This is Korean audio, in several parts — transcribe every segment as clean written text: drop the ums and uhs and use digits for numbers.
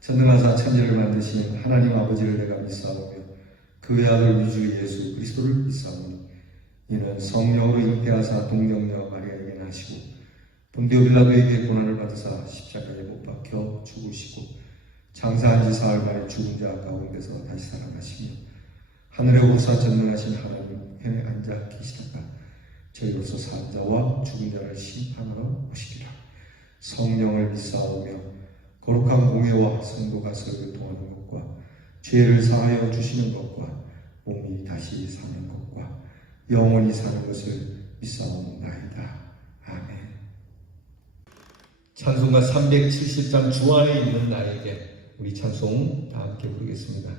전능하사 천지를 만드신 하나님 아버지를 내가 믿사오며 그 외아들 위주 예수 그리스도를 믿사오니 이는 성령으로 잉태하사 동정녀 마리아에게 나시고 본디오 빌라도에게 고난을 받으사 십자가에 못 박혀 죽으시고 장사한 지 사흘 만에 죽은 자 가운데서 다시 살아나시며 하늘에 오르사 전능하신 하나님 편에 앉아 계시다가 저희로서 산 자와 죽은 자를 심판하러 오시리라. 성령을 믿사오며 거룩한 공회와 성도가 서로 통하는 것과 죄를 사하여 주시는 것과 몸이 다시 사는 것과 영원히 사는 것을 믿사옵나이다. 아멘. 찬송가 370장 주 안에 있는 나에게 우리 찬송 다 함께 부르겠습니다.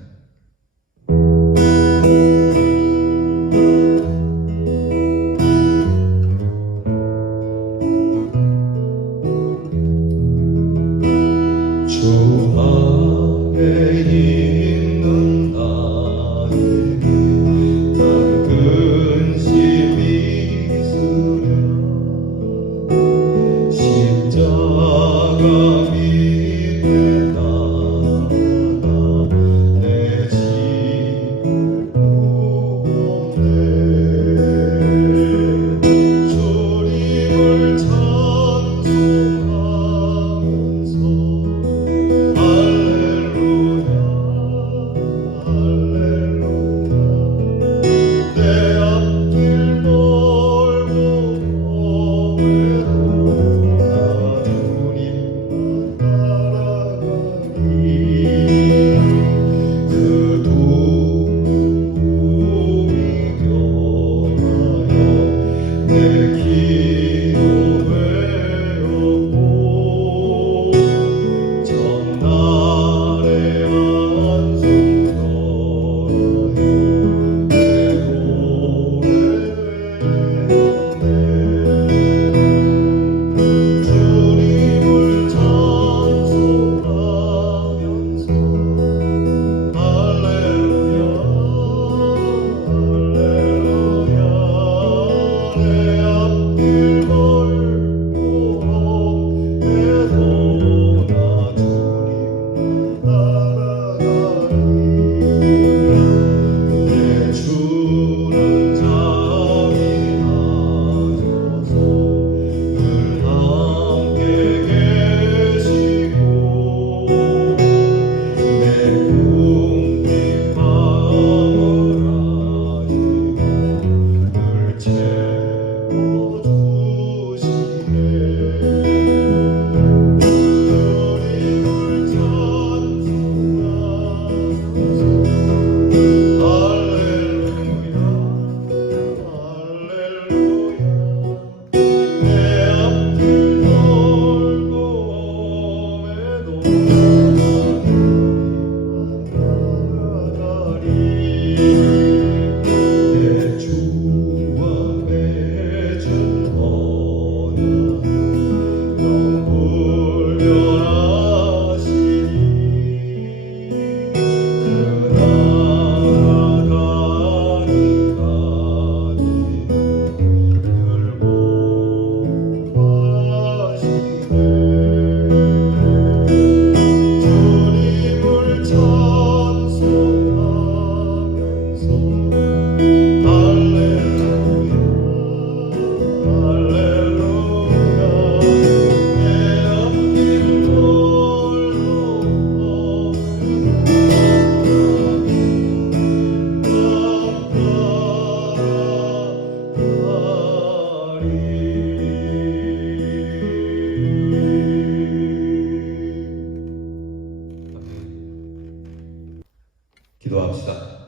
기도합시다.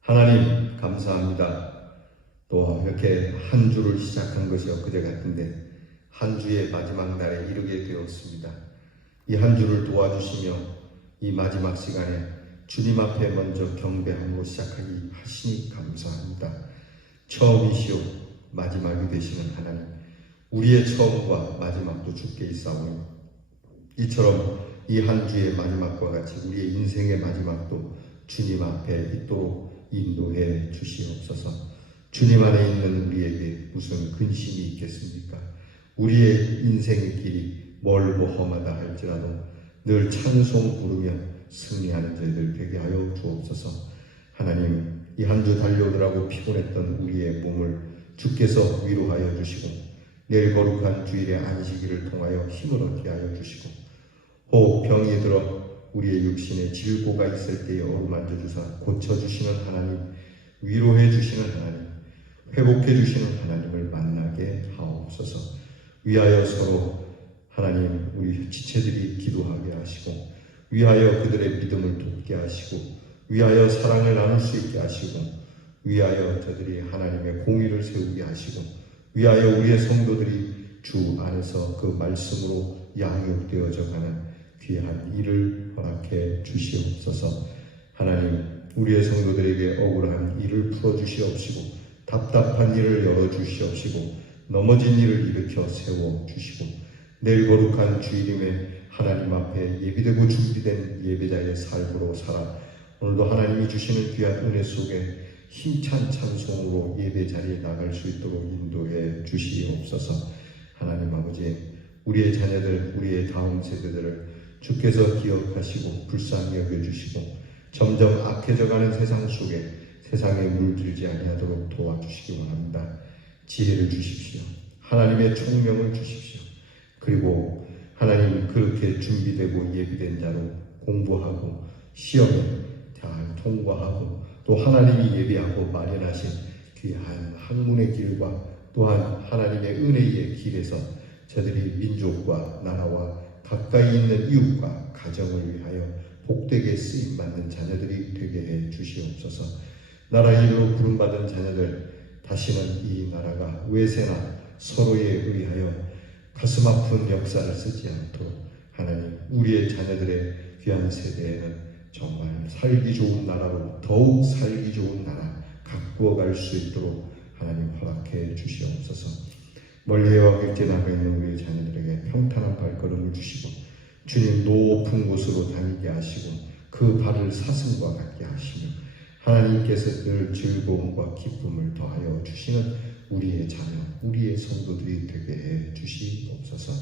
하나님 감사합니다. 또 이렇게 한 주를 시작한 것이 엊그제 같은데 한 주의 마지막 날에 이르게 되었습니다. 이 한 주를 도와주시며 이 마지막 시간에 주님 앞에 먼저 경배함으로 시작하기 하시니 감사합니다. 처음이시오 마지막이 되시는 하나님, 우리의 처음과 마지막도 주께 있사오니 이처럼 이 한 주의 마지막과 같이 우리의 인생의 마지막도 주님 앞에 있도록 인도해 주시옵소서. 주님 안에 있는 우리에게 무슨 근심이 있겠습니까? 우리의 인생의 길이 멀고 험하다 할지라도 늘 찬송 부르며 승리하는 저희들 되게 하여 주옵소서. 하나님, 이 한 주 달려오느라고 피곤했던 우리의 몸을 주께서 위로하여 주시고 내일 거룩한 주일의 안식일을 통하여 힘을 얻게 하여 주시고 혹 병이 들어 우리의 육신에 질고가 있을 때에 어루만져 주사 고쳐주시는 하나님, 위로해 주시는 하나님, 회복해 주시는 하나님을 만나게 하옵소서. 위하여 서로 하나님 우리 지체들이 기도하게 하시고 위하여 그들의 믿음을 돕게 하시고 위하여 사랑을 나눌 수 있게 하시고 위하여 저들이 하나님의 공의를 세우게 하시고 위하여 우리의 성도들이 주 안에서 그 말씀으로 양육되어져 가는 귀한 일을 허락해 주시옵소서. 하나님, 우리의 성도들에게 억울한 일을 풀어주시옵시고 답답한 일을 열어주시옵시고 넘어진 일을 일으켜 세워주시고 내일 거룩한 주일임에 하나님 앞에 예비되고 준비된 예배자의 삶으로 살아 오늘도 하나님이 주시는 귀한 은혜 속에 힘찬 찬송으로 예배 자리에 나갈 수 있도록 인도해 주시옵소서. 하나님 아버지, 우리의 자녀들, 우리의 다음 세대들을 주께서 기억하시고 불쌍히 여겨주시고 점점 악해져가는 세상 속에 세상에 물들지 아니하도록 도와주시기 원합니다. 지혜를 주십시오. 하나님의 총명을 주십시오. 그리고 하나님 그렇게 준비되고 예비된 자로 공부하고 시험에 잘 통과하고 또 하나님이 예비하고 마련하신 귀한 학문의 길과 또한 하나님의 은혜의 길에서 저들이 민족과 나라와 가까이 있는 이웃과 가정을 위하여 복되게 쓰임받는 자녀들이 되게 해 주시옵소서. 나라 일로 부름받은 자녀들, 다시는 이 나라가 외세나 서로에 의하여 가슴 아픈 역사를 쓰지 않도록 하나님, 우리의 자녀들의 귀한 세대에는 정말 살기 좋은 나라로 더욱 살기 좋은 나라 가꾸어 갈 수 있도록 하나님 허락해 주시옵소서. 멀리와 객제 나가 있는 우리의 자녀들에게 평탄한 발걸음을 주시고 주님 높은 곳으로 다니게 하시고 그 발을 사슴과 같게 하시며 하나님께서 늘 즐거움과 기쁨을 더하여 주시는 우리의 자녀, 우리의 성도들이 되게 해 주시옵소서.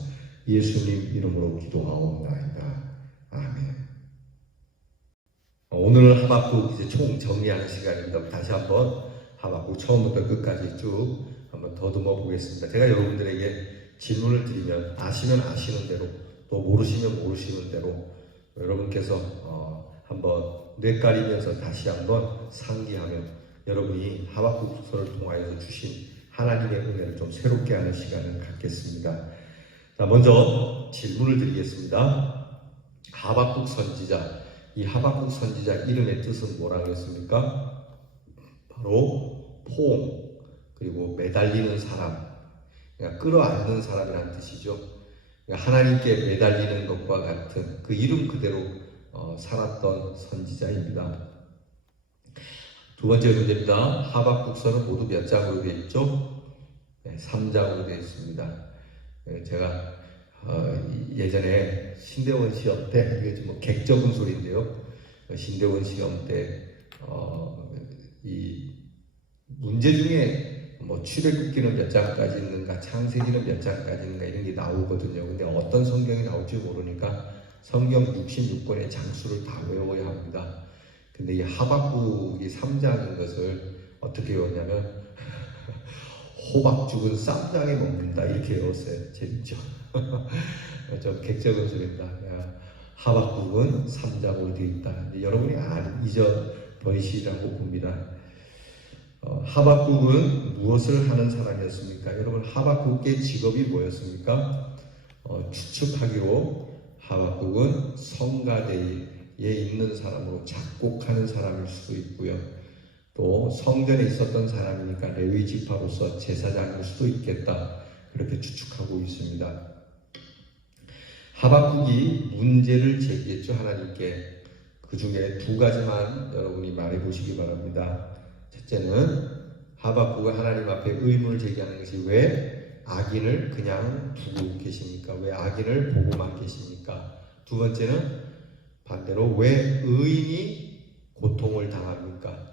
예수님 이름으로 기도하옵나이다. 아멘. 오늘 하박국 이제 총 정리하는 시간입니다. 다시 한번 하박국 처음부터 끝까지 쭉 한번 더듬어 보겠습니다. 제가 여러분들에게 질문을 드리면 아시면 아시는 대로 또 모르시면 모르시는 대로 여러분께서 한번 뇌까리면서 다시 한번 상기하면 여러분이 하박국서를 통하여서 주신 하나님의 은혜를 좀 새롭게 하는 시간을 갖겠습니다. 자, 먼저 질문을 드리겠습니다. 하박국 선지자, 이 하박국 선지자 이름의 뜻은 뭐라고 했습니까? 바로 포옹, 그리고 매달리는 사람, 그러니까 끌어안는 사람이라는 뜻이죠. 그러니까 하나님께 매달리는 것과 같은 그 이름 그대로 살았던 선지자입니다. 두 번째 문제입니다. 하박국서는 모두 몇 장으로 되어 있죠? 네, 3장으로 되어 있습니다. 제가 예전에 신대원 시험 때, 이게 좀 객적은 소리인데요. 신대원 시험 때 이 문제 중에 뭐 출애굽기는 몇 장까지 있는가, 창세기는 몇 장까지 있는가 이런 게 나오거든요. 근데 어떤 성경이 나올지 모르니까 성경 66권의 장수를 다 외워야 합니다. 근데 이 하박국이 3장인 것을 어떻게 외웠냐면 호박 죽은 쌈장에 먹는다 이렇게 외웠어요. 재밌죠? 좀 객적은 소리입니다. 하박국은 3장으로 되어 있다. 여러분이 잊어버리시라고 봅니다. 하박국은 무엇을 하는 사람이었습니까? 여러분, 하박국의 직업이 뭐였습니까? 추측하기로 하박국은 성가대에 있는 사람으로 작곡하는 사람일 수도 있고요. 또 성전에 있었던 사람이니까 레위 지파로서 제사장일 수도 있겠다. 그렇게 추측하고 있습니다. 하박국이 문제를 제기했죠, 하나님께. 그 중에 두 가지만 여러분이 말해 보시기 바랍니다. 첫째는 하박국은 하나님 앞에 의문을 제기하는 것이 왜 악인을 그냥 두고 계십니까? 왜 악인을 보고만 계십니까? 두 번째는 반대로 왜 의인이 고통을 당합니까?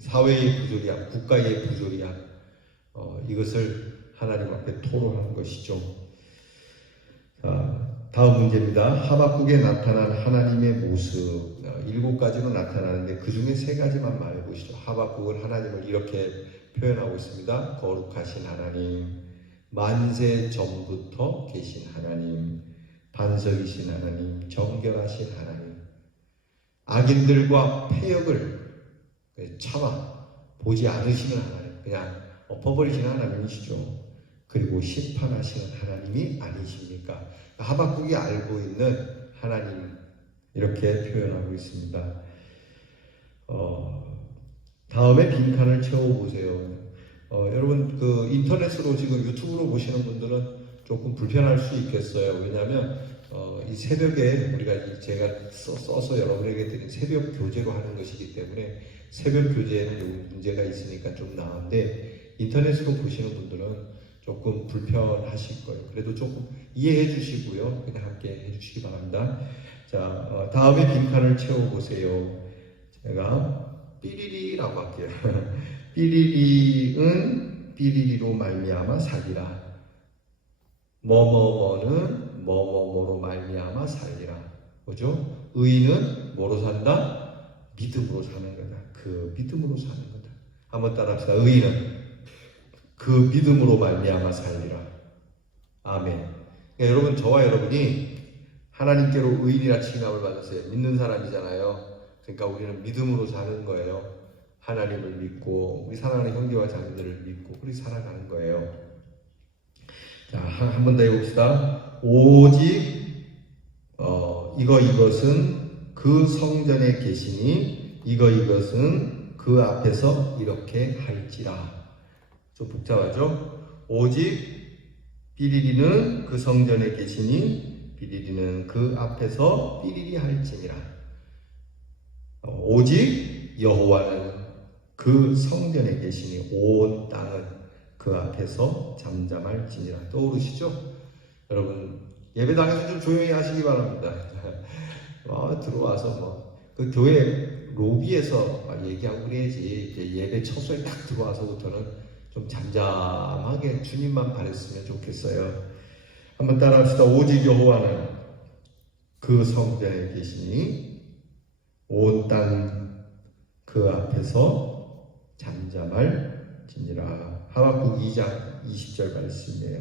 사회의 부조리함, 국가의 부조리함, 이것을 하나님 앞에 토로하는 것이죠. 다음 문제입니다. 하박국에 나타난 하나님의 모습 7가지로 나타나는데 그 중에 3가지만 말해보시죠. 하박국은 하나님을 이렇게 표현하고 있습니다. 거룩하신 하나님, 만세 전부터 계신 하나님, 반석이신 하나님, 정결하신 하나님, 악인들과 패역을 참아 보지 않으시는 하나님, 그냥 엎어버리시는 하나님이시죠. 그리고 심판하시는 하나님이 아니십니까? 하박국이 알고 있는 하나님, 이렇게 표현하고 있습니다. 다음에 빈칸을 채워보세요. 여러분 인터넷으로 지금 유튜브로 보시는 분들은 조금 불편할 수 있겠어요. 왜냐하면 이 새벽에 우리가 제가 써서 여러분에게 드린 새벽 교제로 하는 것이기 때문에 새벽 교제에는 문제가 있으니까 좀 나은데 인터넷으로 보시는 분들은 조금 불편하실 거예요. 그래도 조금 이해해 주시고요. 그냥 함께 해 주시기 바랍니다. 자, 다음에 빈칸을 채워보세요. 제가 삐리리라고 할게요. 삐리리은 삐리리로 말미암아 살리라. 뭐뭐뭐는 뭐뭐뭐로 말미암아 살리라. 뭐죠? 의인은 뭐로 산다? 믿음으로 사는 거다. 그 믿음으로 사는 거다. 한번 따라합시다. 의인은 그 믿음으로 말미암아 살리라. 아멘. 그러니까 여러분, 저와 여러분이 하나님께로 의인이라 칭함을 받았어요. 믿는 사람이잖아요. 그러니까 우리는 믿음으로 사는 거예요. 하나님을 믿고 우리 사랑하는 형제와 자매들을 믿고 우리 살아가는 거예요. 자, 한 번 더 해봅시다. 오직 이것은 그 성전에 계시니 이것은 그 앞에서 이렇게 할지라. 좀 복잡하죠? 오직 삐리리는 그 성전에 계시니 삐리리는 그 앞에서 삐리리 할지니라. 오직 여호와는 그 성전에 계시니 온 땅은 그 앞에서 잠잠할지니라. 떠오르시죠? 여러분, 예배당에서 좀 조용히 하시기 바랍니다. 들어와서 그 교회 로비에서 얘기하고 그래야지. 이제 예배 첫소에 딱 들어와서부터는 좀 잠잠하게 주님만 바랬으면 좋겠어요. 한번 따라합시다. 오직 여호와는 그 성전에 계시니 온 땅 그 앞에서 잠잠할지니라. 하박국 2장 20절 말씀이에요.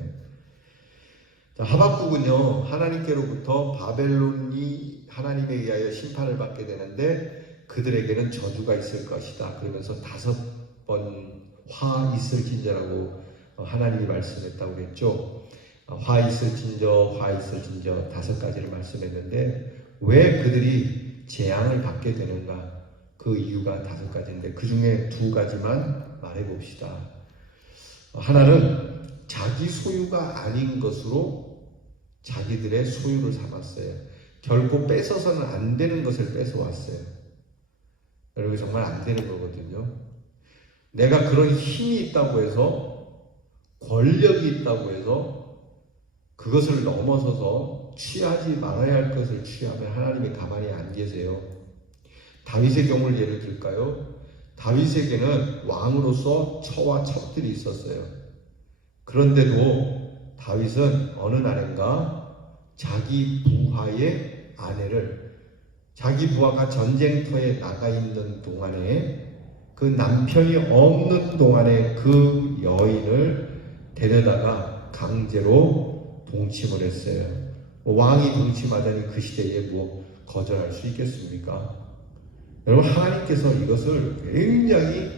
자, 하박국은요, 하나님께로부터 바벨론이 하나님에 의하여 심판을 받게 되는데 그들에게는 저주가 있을 것이다. 그러면서 5번 화 있을진저라고 하나님이 말씀했다고 그랬죠. 화 있을진저 5가지를 말씀했는데 왜 그들이 재앙을 받게 되는가? 그 이유가 5가지인데 그 중에 2가지만 말해봅시다. 하나는 자기 소유가 아닌 것으로 자기들의 소유를 삼았어요. 결코 뺏어서는 안 되는 것을 뺏어왔어요. 여러분, 정말 안 되는 거거든요. 내가 그런 힘이 있다고 해서, 권력이 있다고 해서 그것을 넘어서서 취하지 말아야 할 것을 취하면 하나님이 가만히 안 계세요. 다윗의 경우를 예를 들까요? 다윗에게는 왕으로서 처와 첩들이 있었어요. 그런데도 다윗은 어느 날인가 자기 부하의 아내를, 자기 부하가 전쟁터에 나가 있는 동안에 그 남편이 없는 동안에 그 여인을 데려다가 강제로 동침을 했어요. 왕이 동침하다니 그 시대에 거절할 수 있겠습니까? 여러분, 하나님께서 이것을 굉장히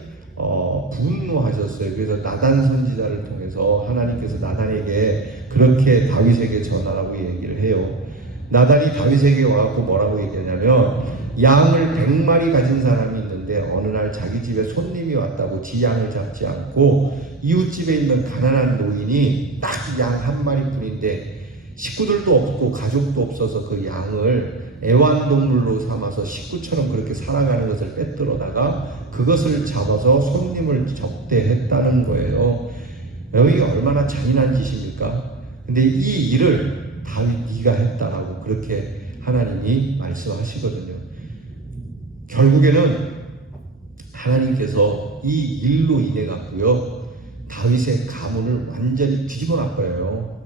분노하셨어요. 그래서 나단 선지자를 통해서 하나님께서 나단에게 그렇게 다윗에게 전하라고 얘기를 해요. 나단이 다윗에게 와서 뭐라고 얘기하냐면, 양을 100마리 가진 사람이 있는데 어느 날 자기 집에 손님이 왔다고 지 양을 잡지 않고 이웃집에 있는 가난한 노인이 딱 양 1마리뿐인데 식구들도 없고 가족도 없어서 그 양을 애완동물로 삼아서 식구처럼 그렇게 살아가는 것을 빼들어다가 그것을 잡아서 손님을 접대했다는 거예요. 여기 얼마나 잔인한 짓입니까? 근데 이 일을 다윗 네가 했다라고 그렇게 하나님이 말씀하시거든요. 결국에는 하나님께서 이 일로 인해 갖고요, 다윗의 가문을 완전히 뒤집어 놔버려요.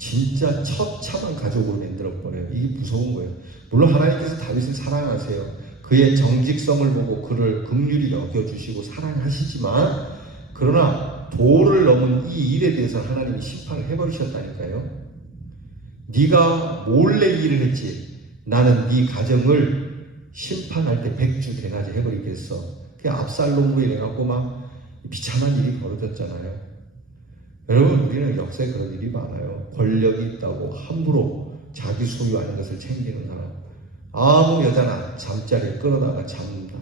진짜 처참한 가족으로 만들어버려요. 이게 무서운 거예요. 물론 하나님께서 다윗을 사랑하세요. 그의 정직성을 보고 그를 긍휼히 여겨주시고 사랑하시지만, 그러나 도를 넘은 이 일에 대해서 하나님이 심판을 해버리셨다니까요. 네가 몰래 일을 했지, 나는 네 가정을 심판할 때 백주 대낮에 해버리겠어. 그 압살롬으로 인해갖고 막 비참한 일이 벌어졌잖아요. 여러분, 우리는 역사에 그런 일이 많아요. 권력이 있다고 함부로 자기 소유하는 것을 챙기는 사람, 아무 여자나 잠자리에 끌어다가 잡는다.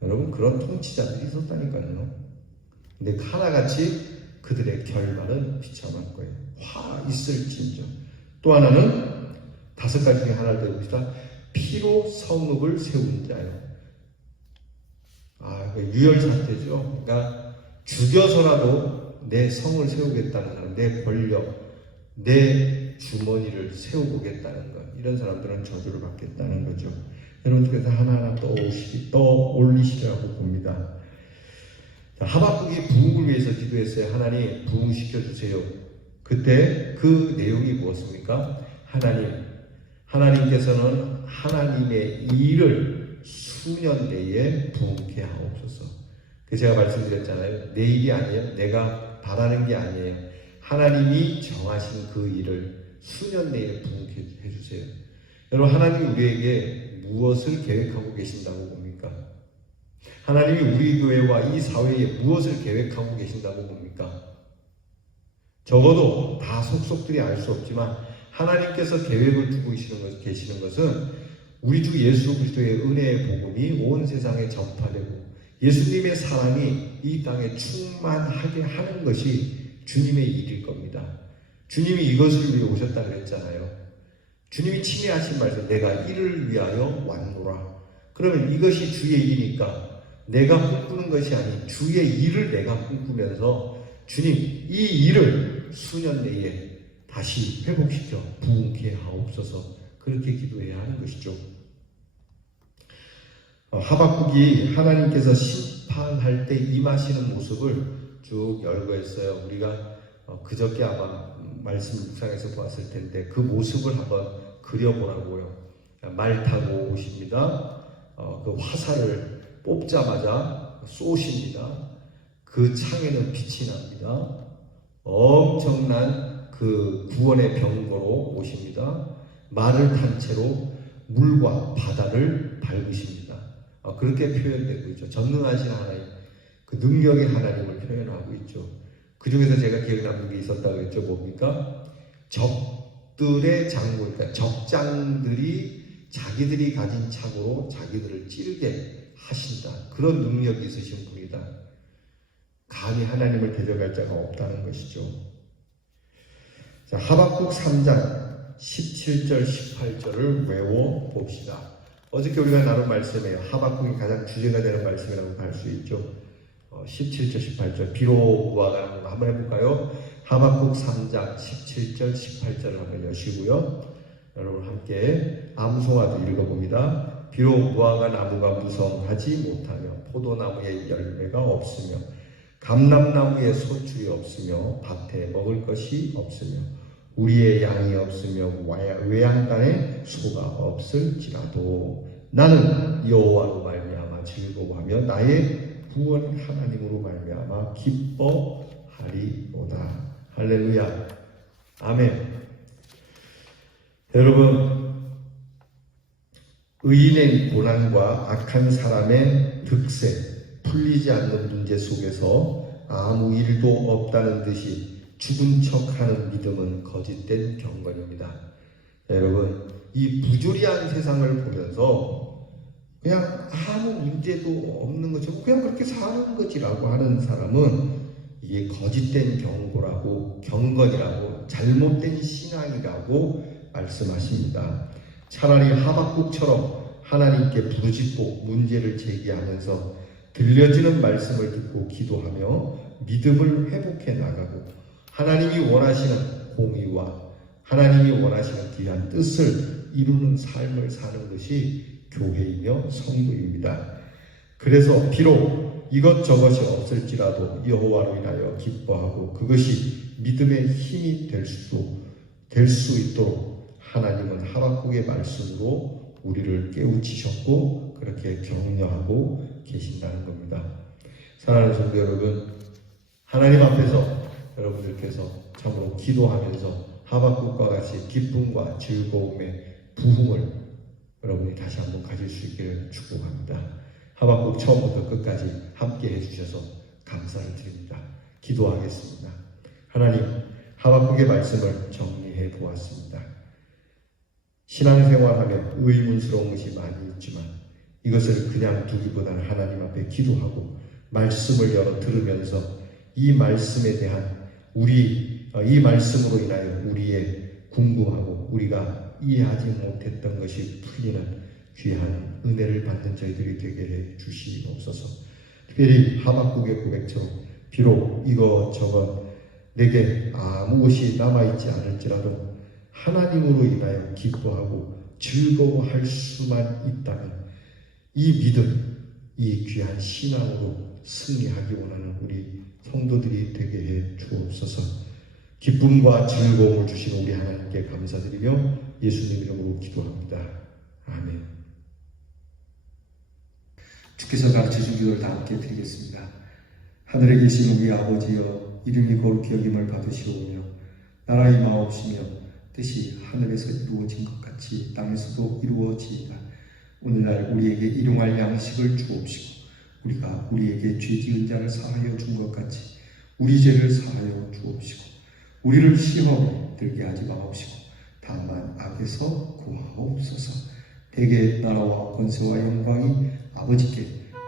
여러분, 그런 통치자들이 있었다니까요. 근데 하나같이 그들의 결말은 비참할 거예요. 화 있을진저. 또 하나는 5가지 중에 하나를 배웁시다. 피로 성읍을 세운 자요. 유혈 사태죠. 그러니까 죽여서라도 내 성을 세우겠다는 사람, 내 권력, 내 주머니를 세워보겠다는 것, 이런 사람들은 저주를 받겠다는 거죠. 여러분께서 하나하나 떠올리시라고 봅니다. 자, 하박국이 부흥을 위해서 기도했어요. 하나님, 부흥시켜주세요. 그때 그 내용이 무엇입니까? 하나님께서는 하나님의 일을 수년 내에 부흥케 하옵소서. 제가 말씀드렸잖아요. 내 일이 아니에요. 내가 바라는 게 아니에요. 하나님이 정하신 그 일을 수년 내에 부흥케 해주세요. 여러분, 하나님이 우리에게 무엇을 계획하고 계신다고 봅니까? 하나님이 우리 교회와 이 사회에 무엇을 계획하고 계신다고 봅니까? 적어도 다 속속들이 알 수 없지만 하나님께서 계획을 두고 계시는 것은 우리 주 예수 그리스도의 은혜의 복음이 온 세상에 전파되고 예수님의 사랑이 이 땅에 충만하게 하는 것이 주님의 일일 겁니다. 주님이 이것을 위해 오셨다 그랬잖아요. 주님이 친히 하신 말씀, 내가 이를 위하여 왔노라. 그러면 이것이 주의 일이니까 내가 꿈꾸는 것이 아닌 주의 일을 내가 꿈꾸면서 주님, 이 일을 수년 내에 다시 회복시켜 부흥케 하옵소서. 그렇게 기도해야 하는 것이죠. 하박국이 하나님께서 심판할 때 임하시는 모습을 쭉 열거했어요. 우리가 그저께 아마 말씀 묵상에서 보았을 텐데 그 모습을 한번 그려보라고요. 말 타고 오십니다. 그 화살을 뽑자마자 쏘십니다. 그 창에는 빛이 납니다. 엄청난 그 구원의 병거로 오십니다. 말을 탄 채로 물과 바다를 밟으십니다. 그렇게 표현되고 있죠. 전능하신 하나님, 그 능력의 하나님을 표현하고 있죠. 그 중에서 제가 기억나는 게 있었다고 했죠. 뭡니까? 적들의 장구, 그러니까 적장들이 자기들이 가진 창으로 자기들을 찌르게 하신다. 그런 능력이 있으신 분이다. 감히 하나님을 대적할 자가 없다는 것이죠. 자, 하박국 3장 17절 18절을 외워 봅시다. 어저께 우리가 나눈 말씀이에요. 하박국이 가장 주제가 되는 말씀이라고 할 수 있죠. 17절 18절 비로 무화과 한번 해볼까요? 하박국 3장 17절 18절을 한번 여시고요. 여러분 함께 암송하도 읽어봅니다. 비록 무화과 나무가 무성하지 못하며 포도나무에 열매가 없으며 감람나무에 소출이 없으며 밭에 먹을 것이 없으며 우리의 양이 없으며 외양간에 소가 없을지라도 나는 여호와로 말미암아 즐거워하며 나의 구원 하나님으로 말미암아 기뻐하리로다. 할렐루야. 아멘. 여러분, 의인의 고난과 악한 사람의 득세, 풀리지 않는 문제 속에서 아무 일도 없다는 듯이 죽은 척하는 믿음은 거짓된 경건입니다. 여러분, 이 부조리한 세상을 보면서 그냥 아무 문제도 없는 것처럼 그냥 그렇게 사는 거지라고 하는 사람은 이게 거짓된 경건이라고 잘못된 신앙이라고 말씀하십니다. 차라리 하박국처럼 하나님께 부르짖고 문제를 제기하면서 들려지는 말씀을 듣고 기도하며 믿음을 회복해 나가고 하나님이 원하시는 공의와 하나님이 원하시는 귀한 뜻을 이루는 삶을 사는 것이 교회이며 성도입니다. 그래서 비록 이것저것이 없을지라도 여호와로 인하여 기뻐하고 그것이 믿음의 힘이 될 수도 될 수 있도록 하나님은 하박국의 말씀으로 우리를 깨우치셨고 그렇게 격려하고 계신다는 겁니다. 사랑하는 성도 여러분, 하나님 앞에서 여러분들께서 참으로 기도하면서 하박국과 같이 기쁨과 즐거움의 부흥을 여러분이 다시 한번 가질 수 있기를 축복합니다. 하박국 처음부터 끝까지 함께 해주셔서 감사를 드립니다. 기도하겠습니다. 하나님, 하박국의 말씀을 정리해 보았습니다. 신앙생활하면 의문스러운 것이 많이 있지만 이것을 그냥 두기보다는 하나님 앞에 기도하고 말씀을 열어 들으면서 이 말씀에 대한 이 말씀으로 인하여 우리의 궁금하고 우리가 이해하지 못했던 것이 풀리는 귀한 은혜를 받는 저희들이 되게 해 주시옵소서. 특별히 하박국의 고백처럼 비록 이것저것 내게 아무 것이 남아있지 않을지라도 하나님으로 인하여 기뻐하고 즐거워할 수만 있다면 이 믿음, 이 귀한 신앙으로 승리하기 원하는 우리 성도들이 되게 해 주옵소서. 기쁨과 즐거움을 주신 우리 하나님께 감사드리며 예수님 이름으로 기도합니다. 아멘. 주께서 가르쳐준 기도를 다 함께 드리겠습니다. 하늘에 계신 우리 아버지여, 이름이 거룩히 여김을 받으시오며 나라 임하옵시며 뜻이 하늘에서 이루어진 것 같이 땅에서도 이루어지이다. 오늘날 우리에게 일용할 양식을 주옵시고 우리가 우리에게 죄 지은 자를 사하여 준 것 같이 우리 죄를 사하여 주옵시고 우리를 시험에 들게 하지 마옵시고 다만 악에서 구하옵소서. 대개 나라와 권세와 영광이 아버지께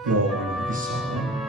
영원히 있사옵나니